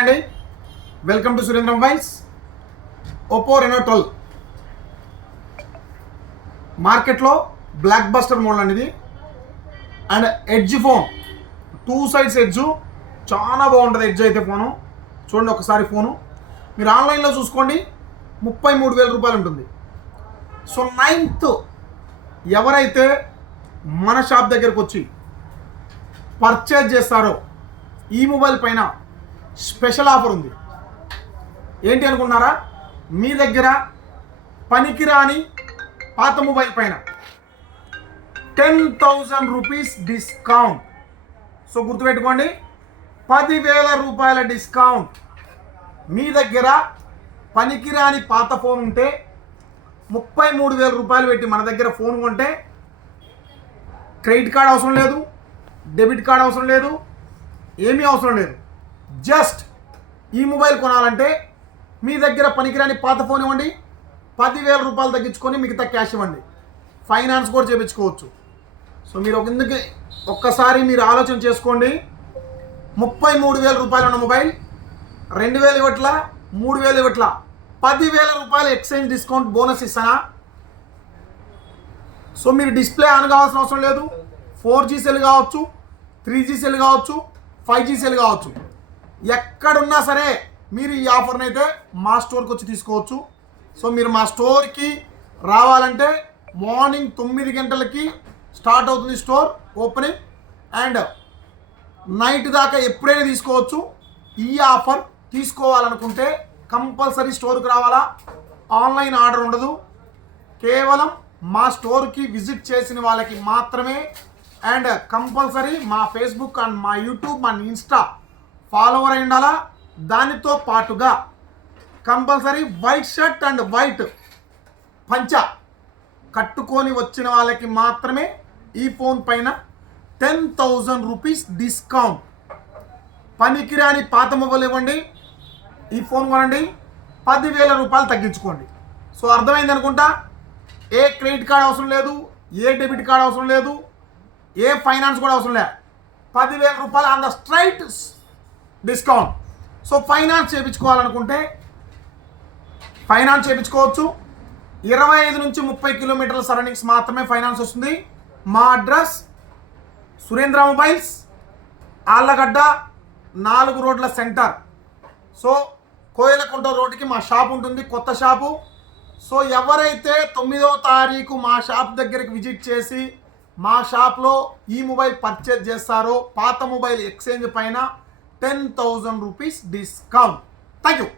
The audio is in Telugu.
అండి. Welcome to Surendra mobiles Oppo Reno twelve మార్కెట్లో బ్లాక్ బస్టర్ మోడల్ అనేది and edge phone two sides edge చాలా బాగుంటుంది ఎడ్జ్ అయితే ఫోను చూడండి ఒకసారి ఫోను మీరు ఆన్లైన్లో చూసుకోండి. ముప్పై మూడు వేల రూపాయలు ఉంటుంది. సో నైన్త్ ఎవరైతే మన షాప్ దగ్గరకు వచ్చి పర్చేజ్ చేస్తారో ఈ మొబైల్ పైన స్పెషల్ ఆఫర్ ఉంది. ఏంటి అనుకున్నారా? మీ దగ్గర పనికిరాని పాత మొబైల్ పైన ten thousand rupees discount. So గుర్తుపెట్టుకోండి పదివేల రూపాయల డిస్కౌంట్. మీ దగ్గర పనికిరాని పాత ఫోన్ ఉంటే ముప్పై మూడు వేల రూపాయలు పెట్టి మన దగ్గర ఫోన్ కొంటే క్రెడిట్ కార్డ్ అవసరం లేదు డెబిట్ కార్డ్ అవసరం లేదు ఏమీ అవసరం లేదు. జస్ట్ ఈ మొబైల్ కొనాలంటే మీ దగ్గర పనికిరాని పాత ఫోన్ ఇవ్వండి. పదివేల రూపాయలు తగ్గించుకొని మిగతా క్యాష్ ఇవ్వండి. ఫైనాన్స్ కూడా చేయించుకోవచ్చు సో మీరు ఒక ఎందుకు ఒక్కసారి మీరు ఆలోచన చేసుకోండి. ముప్పై మూడు వేల రూపాయలు ఉన్న మొబైల్ రెండు వేలు ఇవ్వట్ల మూడు వేలు ఇవ్వట్ల. పదివేల రూపాయలు ఎక్స్చేంజ్ డిస్కౌంట్ బోనస్ ఇస్తానా? సో మీరు డిస్ప్లే ఆన్ కావాల్సిన అవసరం లేదు. ఫోర్ జీ సెల్ కావచ్చు త్రీ జీ సెల్ కావచ్చు ఫైవ్ జీ సెల్ కావచ్చు. ఎక్కడున్నా సరే మీరు ఈ ఆఫర్ని అయితే మా స్టోర్కి వచ్చి తీసుకోవచ్చు. సో మీరు మా స్టోర్కి రావాలంటే మార్నింగ్ తొమ్మిది గంటలకి స్టార్ట్ అవుతుంది స్టోర్ ఓపెనింగ్. అండ్ నైట్ దాకా ఎప్పుడైనా తీసుకోవచ్చు. ఈ ఆఫర్ తీసుకోవాలనుకుంటే కంపల్సరీ స్టోర్కి రావాలా. ఆన్లైన్ ఆర్డర్ ఉండదు. కేవలం మా స్టోర్కి విజిట్ చేసిన వాళ్ళకి మాత్రమే. అండ్ కంపల్సరీ మా ఫేస్బుక్ అండ్ మా యూట్యూబ్ అండ్ ఇన్స్టా ఫాలోవర్ అయి ఉండాలా? దానితో పాటుగా compulsory white shirt and white పంచ కట్టుకొని వచ్చిన వాళ్ళకి మాత్రమే ఈ ఫోన్ పైన టెన్ థౌజండ్ రూపీస్ డిస్కౌంట్. పనికిరాని పాత మొబైల్ ఇవ్వండి ఈ ఫోన్ కొనండి పదివేల రూపాయలు తగ్గించుకోండి. సో అర్థమైంది అనుకుంటా? ఏ క్రెడిట్ కార్డ్ అవసరం లేదు ఏ డెబిట్ కార్డ్ అవసరం లేదు ఏ ఫైనాన్స్ కూడా అవసరం లేదు పదివేల రూపాయలు on the straight discount. So finance చేయించుకోవాలనుకుంటే finance చేయించుకోవచ్చు. ఇరవై ఐదు నుంచి ముప్పై కిలోమీటర్ల సరౌండింగ్స్ మాత్రమే ఫైనాన్స్ వస్తుంది. మా అడ్రస్ సురేంద్ర మొబైల్స్ ఆళ్ళగడ్డ నాలుగు రోడ్ల సెంటర్. సో కోయలకుంట రోడ్డుకి మా షాప్ ఉంటుంది కొత్త షాపు. సో ఎవరైతే తొమ్మిదవ తారీఖు మా షాప్ దగ్గరికి విజిట్ చేసి మా షాప్లో ఈ మొబైల్ పర్చేజ్ చేస్తారో పాత మొబైల్ ఎక్స్చేంజ్ పైన ten thousand rupees discount thank you